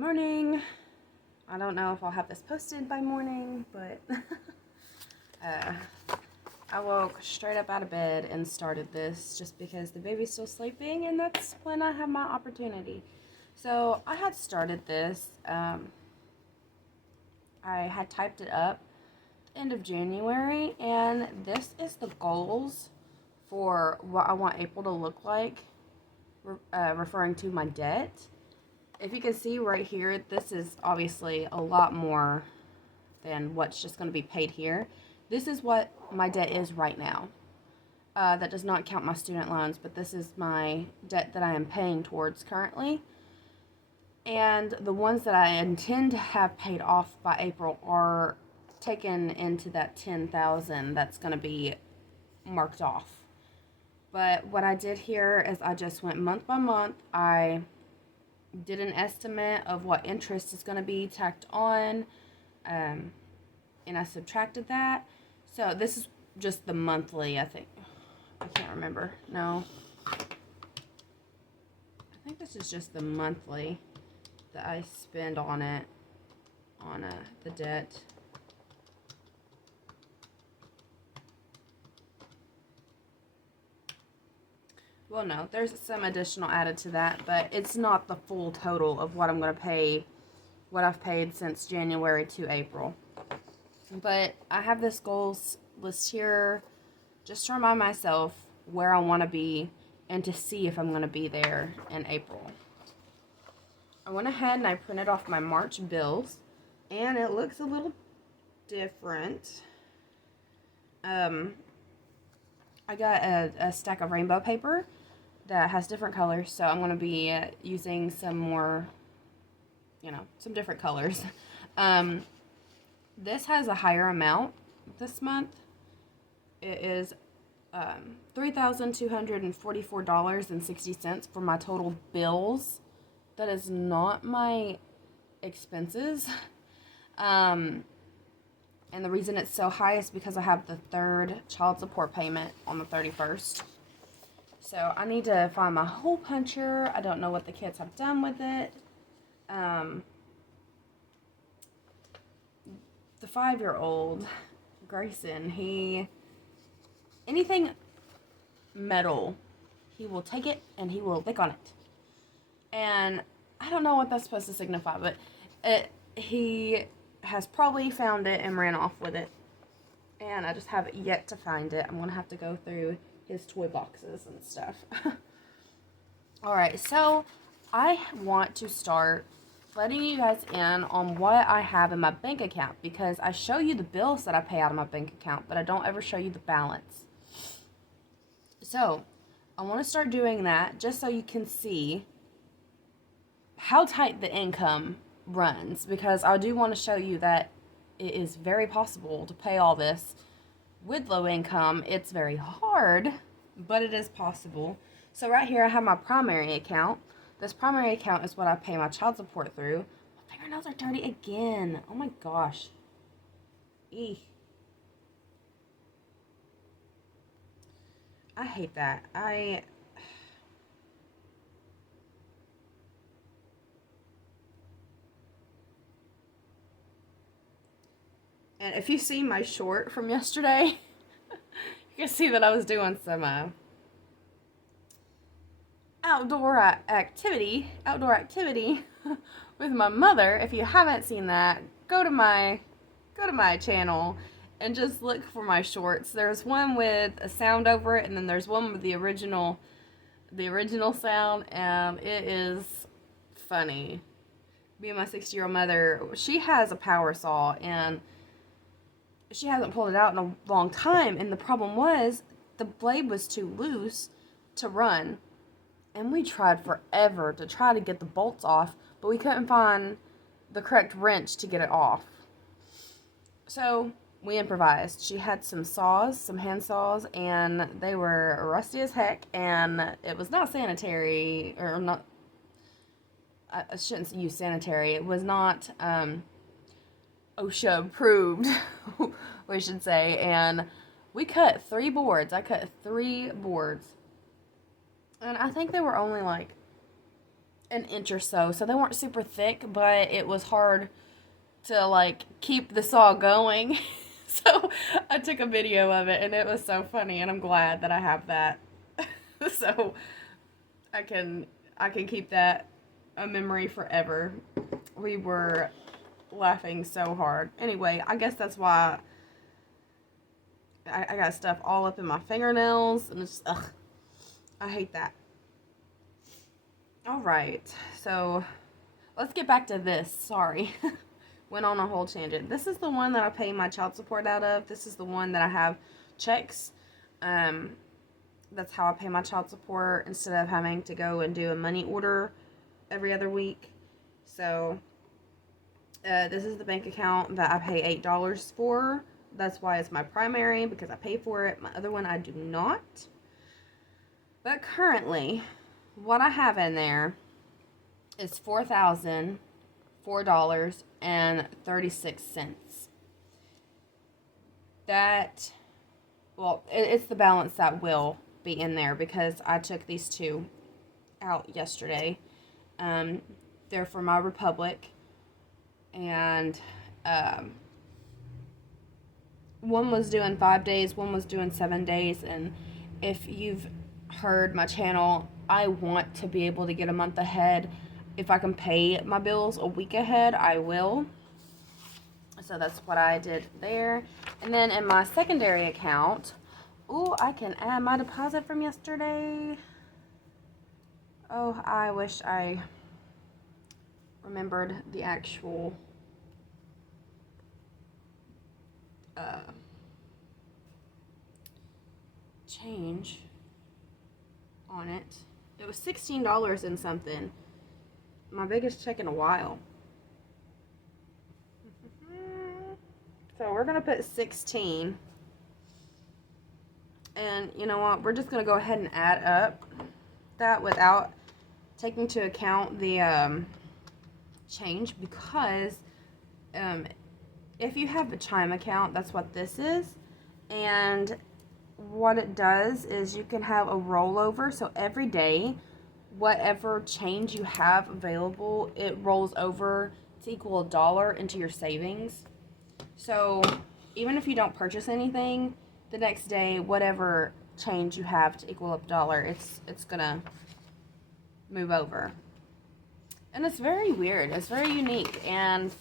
morning. I don't know if I'll have this posted by morning, but I woke straight up out of bed and started this just because the baby's still sleeping, and that's when I have my opportunity. So I had started this. I had typed it up end of January, and this is the goals for what I want April to look like, referring to my debt. If you can see right here, this is obviously a lot more than what's just going to be paid here. This is what my debt is right now. That does not count my student loans, but this is my debt that I am paying towards currently. And the ones that I intend to have paid off by April are taken into that $10,000 that's going to be marked off. But what I did here is I just went month by month. I did an estimate of what interest is going to be tacked on, and I subtracted that. So this is just the monthly, I think. I can't remember. No. I think this is just the monthly that I spend on it, on the debt. Well, no, there's some additional added to that, but it's not the full total of what I'm going to pay, what I've paid since January to April. But I have this goals list here just to remind myself where I want to be and to see if I'm going to be there in April. I went ahead and I printed off my March bills, and it looks a little different. I got a stack of rainbow paper that has different colors, so I'm going to be using some more, some different colors. This has a higher amount this month. It is $3,244.60 for my total bills. That is not my expenses. And the reason it's so high is because I have the third child support payment on the 31st. So I need to find my hole puncher. I don't know what the kids have done with it. The 5-year-old, Grayson, anything metal, he will take it and he will lick on it. And I don't know what that's supposed to signify, but he has probably found it and ran off with it. And I just have yet to find it. I'm going to have to go through his toy boxes and stuff. Alright, so I want to start letting you guys in on what I have in my bank account, because I show you the bills that I pay out of my bank account, but I don't ever show you the balance. So I want to start doing that just so you can see how tight the income runs, because I do want to show you that it is very possible to pay all this with low income. It's very hard, but it is possible. So right here I have my primary account. This primary account is what I pay my child support through. My fingernails are dirty again. Oh my gosh. Eek. I hate that. And if you see my short from yesterday, you can see that I was doing some outdoor activity with my mother. If you haven't seen that, go to my channel and just look for my shorts. There's one with a sound over it, and then there's one with the original sound, and it is funny. Me and my 60-year-old mother, she has a power saw, and she hasn't pulled it out in a long time, and the problem was the blade was too loose to run, and we tried forever to try to get the bolts off, but we couldn't find the correct wrench to get it off. So we improvised. She had some saws, some hand saws, and they were rusty as heck, and it was not sanitary, or not, I shouldn't use sanitary, it was not OSHA approved, we should say, and we cut 3 boards. I cut 3 boards, and I think they were only like an inch or so. So they weren't super thick, but it was hard to like keep the saw going. So I took a video of it and it was so funny, and I'm glad that I have that. So I can keep that a memory forever. We were laughing so hard. Anyway, I guess that's why I got stuff all up in my fingernails, and it's ugh, I hate that. All right, so let's get back to this. Sorry. Went on a whole tangent. This is the one that I pay my child support out of. This is the one that I have checks. That's how I pay my child support instead of having to go and do a money order every other week. So this is the bank account that I pay $8 for. That's why it's my primary, because I pay for it. My other one I do not. But currently, what I have in there is $4,004.36. That, well, it's the balance that will be in there because I took these two out yesterday. They're for my Republic, and one was doing 5 days, one was doing 7 days, and if you've heard my channel, I want to be able to get a month ahead. If I can pay my bills a week ahead, I will. So that's what I did there. And then in my secondary account, ooh, I can add my deposit from yesterday. Oh, I wish I remembered the actual change on it. It was $16 and something. My biggest check in a while. So we're gonna put 16. And you know what? We're just gonna go ahead and add up that without taking into account the change, because if you have a Chime account, that's what this is. And what it does is you can have a rollover. So every day, whatever change you have available, it rolls over to equal $1 into your savings. So even if you don't purchase anything, the next day, whatever change you have to equal up $1, it's gonna move over. And it's very weird. It's very unique, and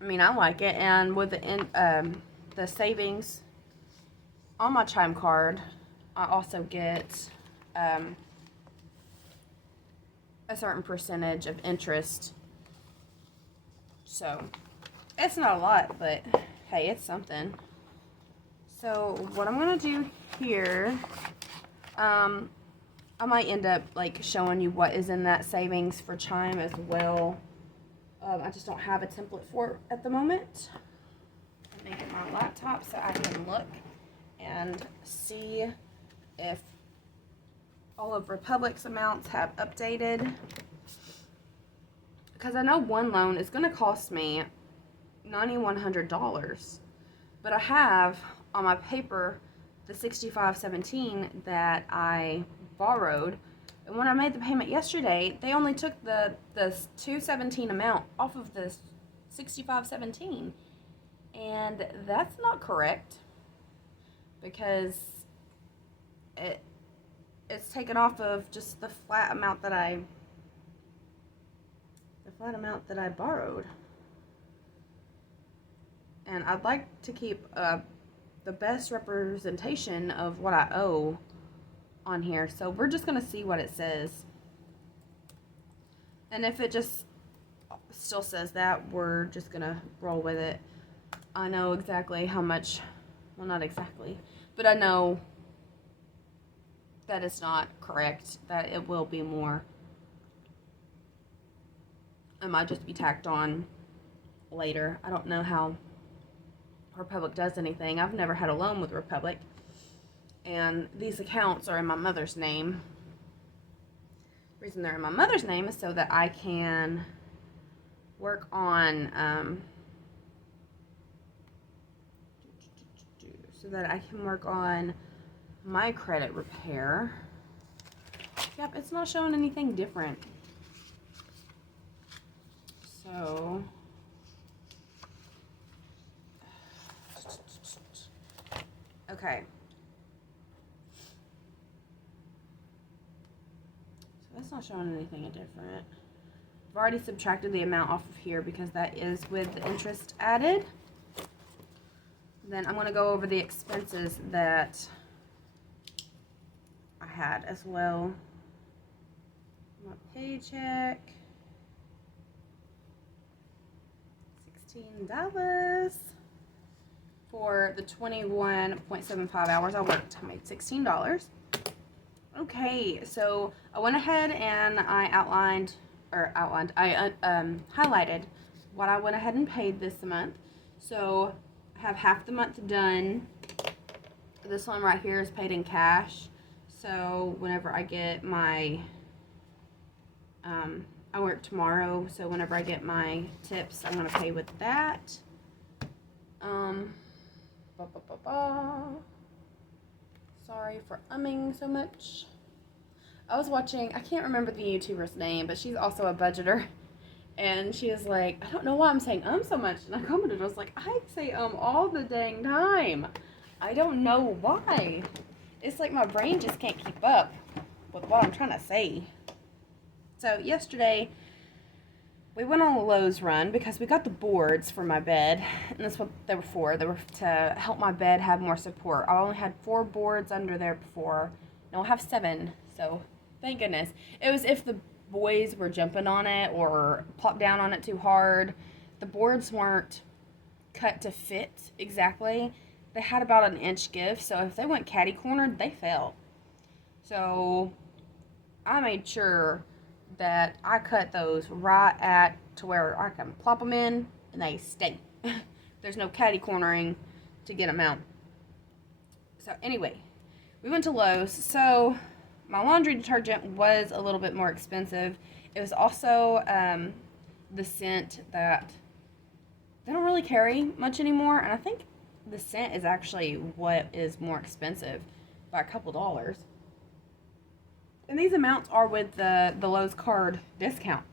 I mean, I like it. And with the savings on my Chime card, I also get a certain percentage of interest. So it's not a lot, but hey, it's something. So what I'm gonna do here, I might end up like showing you what is in that savings for Chime as well. I just don't have a template for it at the moment. Let me get my laptop so I can look and see if all of Republic's amounts have updated. Because I know one loan is going to cost me $9,100, but I have on my paper the $65.17 that I borrowed, and when I made the payment yesterday, they only took the $217 amount off of the $65.17, and that's not correct, because it's taken off of just the flat amount that I borrowed. And I'd like to keep the best representation of what I owe on here. So we're just going to see what it says. And if it just still says that, we're just going to roll with it. I know exactly how much, well, not exactly, but I know that it's not correct, that it will be more. It might just be tacked on later. I don't know how Republic does anything. I've never had a loan with Republic, and these accounts are in my mother's name. The reason they're in my mother's name is so that I can work on my credit repair. Yep, it's not showing anything different. So okay. So that's not showing anything different. I've already subtracted the amount off of here because that is with the interest added. Then I'm going to go over the expenses that I had as well. My paycheck, $16 for the 21.75 hours I worked. I made $16. Okay, so I went ahead and I highlighted what I went ahead and paid this month. So I have half the month done. This one right here is paid in cash. So whenever I get my, I work tomorrow, so whenever I get my tips, I'm going to pay with that. Sorry for umming so much. I was watching, I can't remember the YouTuber's name, but she's also a budgeter. And she was like, I don't know why I'm saying so much. And I commented, I was like, I say all the dang time. I don't know why. It's like my brain just can't keep up with what I'm trying to say. So yesterday, we went on a Lowe's run because we got the boards for my bed. And that's what they were for. They were to help my bed have more support. I only had 4 boards under there before. Now I have 7. So thank goodness. It was if the boys were jumping on it or plopped down on it too hard. The boards weren't cut to fit exactly. They had about an inch give, so if they went catty cornered, they fell. So I made sure that I cut those right at to where I can plop them in and they stay. There's no catty cornering to get them out. So anyway, we went to Lowe's. So my laundry detergent was a little bit more expensive. It was also the scent that they don't really carry much anymore. And I think the scent is actually what is more expensive by a couple dollars. And these amounts are with the Lowe's card discount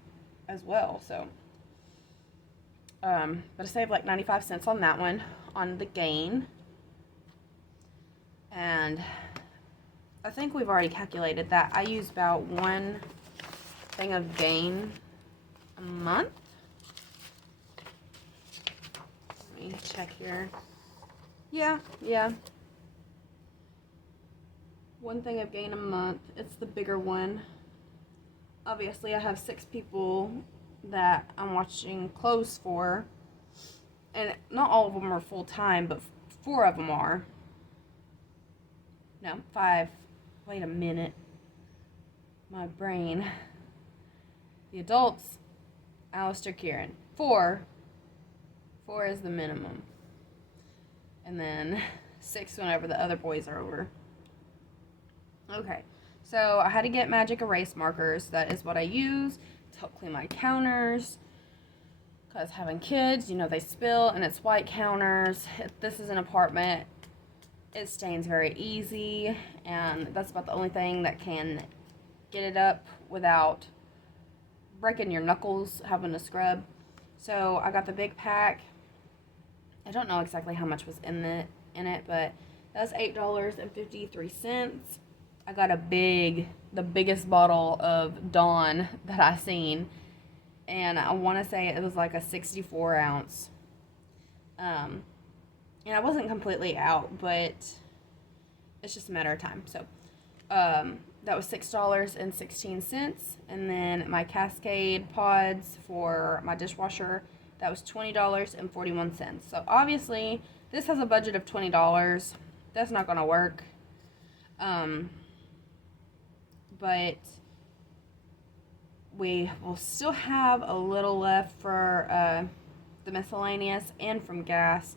as well. So, but I saved like 95 cents on that one, on the Gain. And I think we've already calculated that I use about 1 thing of Gain a month. Let me check here. Yeah. 1 thing of Gain a month. It's the bigger one. Obviously, I have 6 people that I'm watching clothes for. And not all of them are full-time, but 4 of them are. No, 5. Wait a minute. My brain. The adults, Alistair, Kieran. 4. 4 is the minimum. And then 6 whenever the other boys are over. Okay, so I had to get magic erase markers. That is what I use to help clean my counters. Because having kids, you know, they spill and it's white counters. If this is an apartment, it stains very easy. And that's about the only thing that can get it up without breaking your knuckles having to scrub. So I got the big pack. I don't know exactly how much was in it, but that was $8.53. I got the biggest bottle of Dawn that I seen, and I want to say it was like a 64 ounce. And I wasn't completely out, but it's just a matter of time. So, that was $6.16, and then my Cascade pods for my dishwasher, that was $20.41. So obviously, this has a budget of $20. That's not gonna work. But we will still have a little left for the miscellaneous and from gas.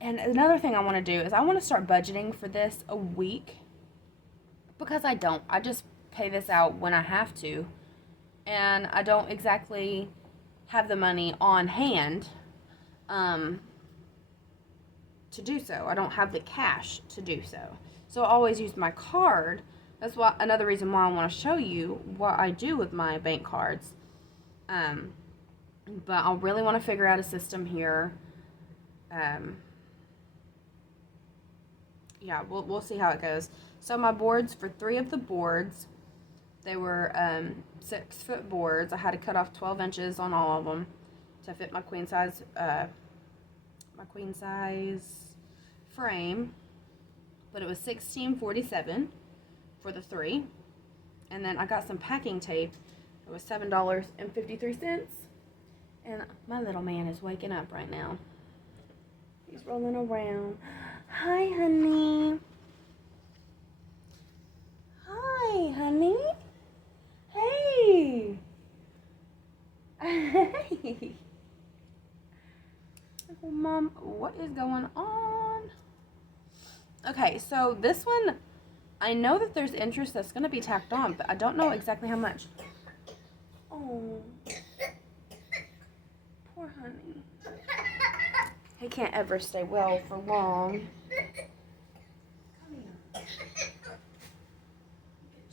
And another thing I want to do is I want to start budgeting for this a week, because I don't. I just pay this out when I have to, and I don't exactly have the money on hand to do so. I don't have the cash to do so. So I always use my card. That's why another reason why I want to show you what I do with my bank cards. But I'll really want to figure out a system here. Yeah, we'll see how it goes. So my boards, for 3 of the boards, they were 6-foot boards. I had to cut off 12 inches on all of them to fit my queen size frame. But it was $16.47 for the 3, and then I got some packing tape. It was $7.53. And my little man is waking up right now. He's rolling around. Hi, honey. Hi, honey. Hey. Hey. Oh, Mom, what is going on? Okay, so this one, I know that there's interest that's going to be tacked on, but I don't know exactly how much. Oh. Poor honey. He can't ever stay well for long. Come here. Get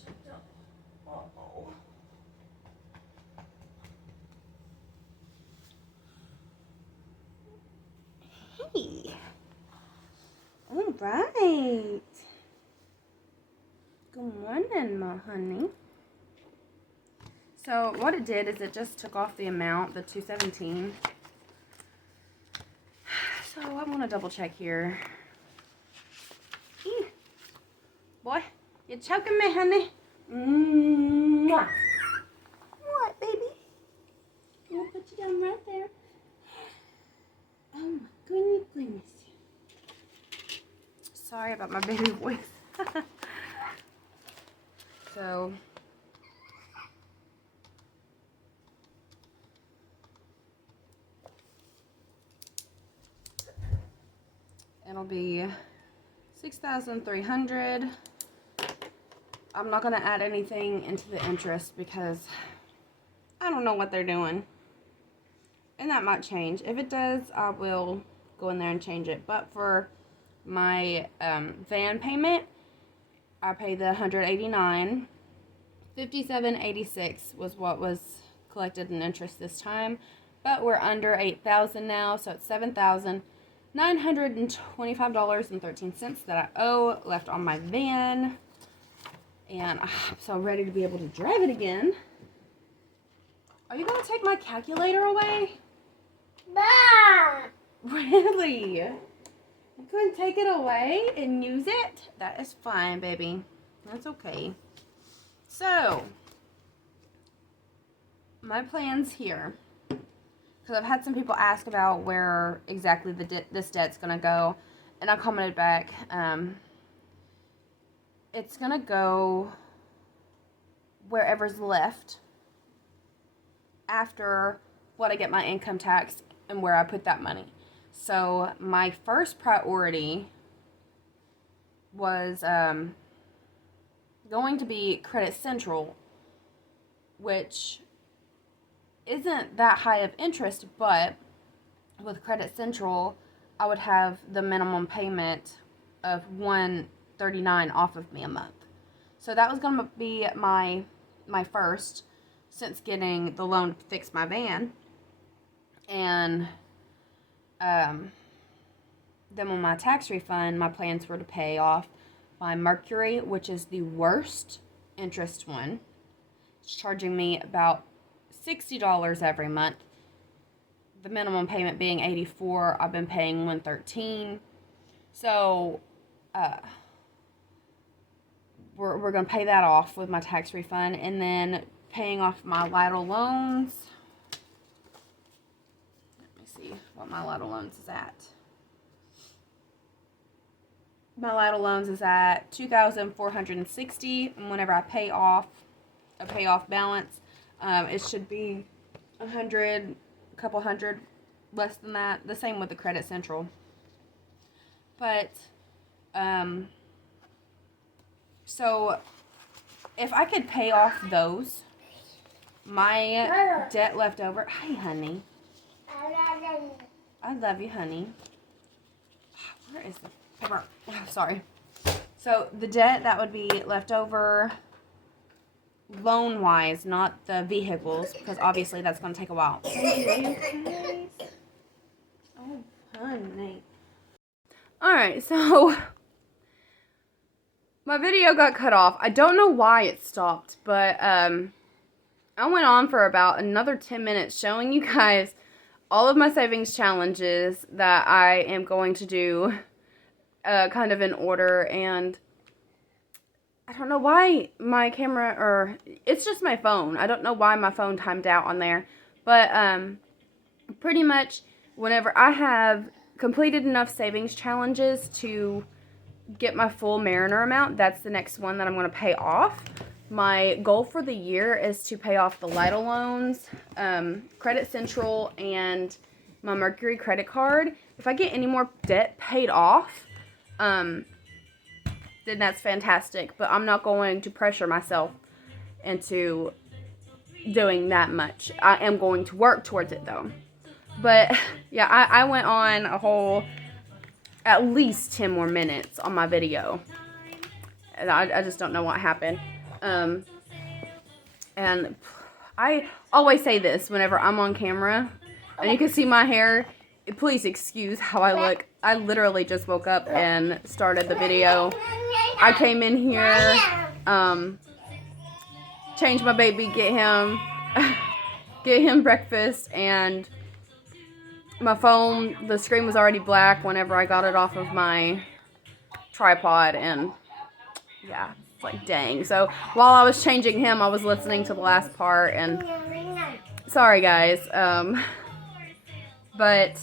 checked up. Uh-oh. Hey. All right. Good morning, my honey. So what it did is it just took off the amount, the $217. So I want to double check here. Eee. Boy, you're choking me, honey. Mwah. What, baby? I'm gonna put you down right there. Oh my goodness. Sorry about my baby voice. So it'll be $6,300. I'm not gonna add anything into the interest because I don't know what they're doing, and that might change. If it does, I will go in there and change it. But for my van payment, I pay the $189. $57.86 was what was collected in interest this time, but we're under $8,000 now, so it's $7,925.13 that I owe left on my van, and I'm so ready to be able to drive it again. Are you gonna take my calculator away? Bah! Really? You couldn't take it away and use it? That is fine, baby. That's okay. So, my plans here, because I've had some people ask about where exactly this debt's going to go, and I commented back, it's going to go wherever's left after what I get my income tax and where I put that money. So, my first priority was going to be Credit Central, which isn't that high of interest, but with Credit Central, I would have the minimum payment of $139 off of me a month. So that was going to be my first, since getting the loan to fix my van. And then with my tax refund, my plans were to pay off my Mercury, which is the worst interest one. It's charging me about $60 every month. The minimum payment being $84. I've been paying $113. So we're going to pay that off with my tax refund, and then paying off my Lytle loans. Let me see what my Lytle loans is at. My Lytle loans is at $2,460, and whenever I pay off a payoff balance, it should be a couple hundred less than that. The same with the Credit Central. But so if I could pay off those, my debt left over. Hi, honey. I love you, honey. Where is the paper? Oh, sorry. So the debt that would be left over loan-wise, not the vehicles, because obviously that's going to take a while. Oh, honey. Alright, so my video got cut off. I don't know why it stopped, but I went on for about another 10 minutes showing you guys all of my savings challenges that I am going to do kind of in order, and I don't know why my camera, or it's just my phone. I don't know why my phone timed out on there, but pretty much whenever I have completed enough savings challenges to get my full Mariner amount, that's the next one that I'm going to pay off. My goal for the year is to pay off the Lytle loans, Credit Central, and my Mercury credit card. If I get any more debt paid off, then that's fantastic. But I'm not going to pressure myself into doing that much. I am going to work towards it, though. But, yeah, I went on a whole at least 10 more minutes on my video. And I just don't know what happened. And I always say this whenever I'm on camera, and you can see my hair. Please excuse how I look. I literally just woke up and started the video. I came in here, change my baby, get him breakfast, and my phone, the screen was already black whenever I got it off of my tripod, and yeah, it's like, dang. So while I was changing him, I was listening to the last part, and sorry guys, but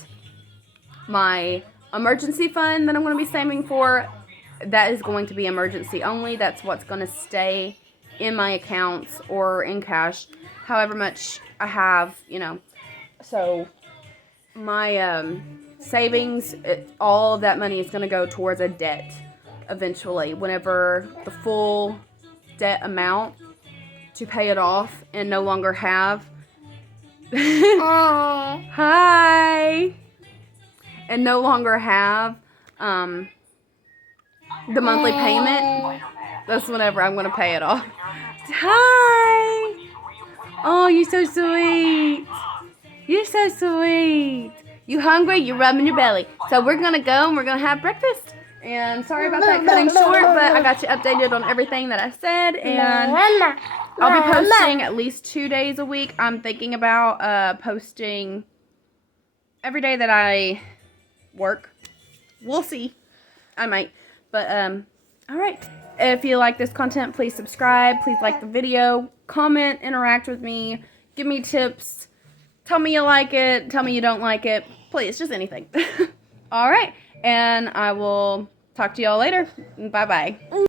my emergency fund that I'm going to be saving for, that is going to be emergency only. That's what's going to stay in my accounts or in cash, however much I have, you know. So my savings, all of that money is going to go towards a debt eventually, whenever the full debt amount to pay it off and no longer have hi, and no longer have the monthly payment. That's whenever I'm going to pay it off. Hi. Oh, you're so sweet. You're so sweet. You hungry? You're rubbing your belly. So we're going to go and we're going to have breakfast. And sorry about that cutting short, but I got you updated on everything that I said. And I'll be posting at least 2 days a week. I'm thinking about posting every day that I work. We'll see. I might. But, alright. If you like this content, please subscribe. Please like the video. Comment, interact with me. Give me tips. Tell me you like it. Tell me you don't like it. Please, just anything. Alright. And I will talk to y'all later. Bye-bye.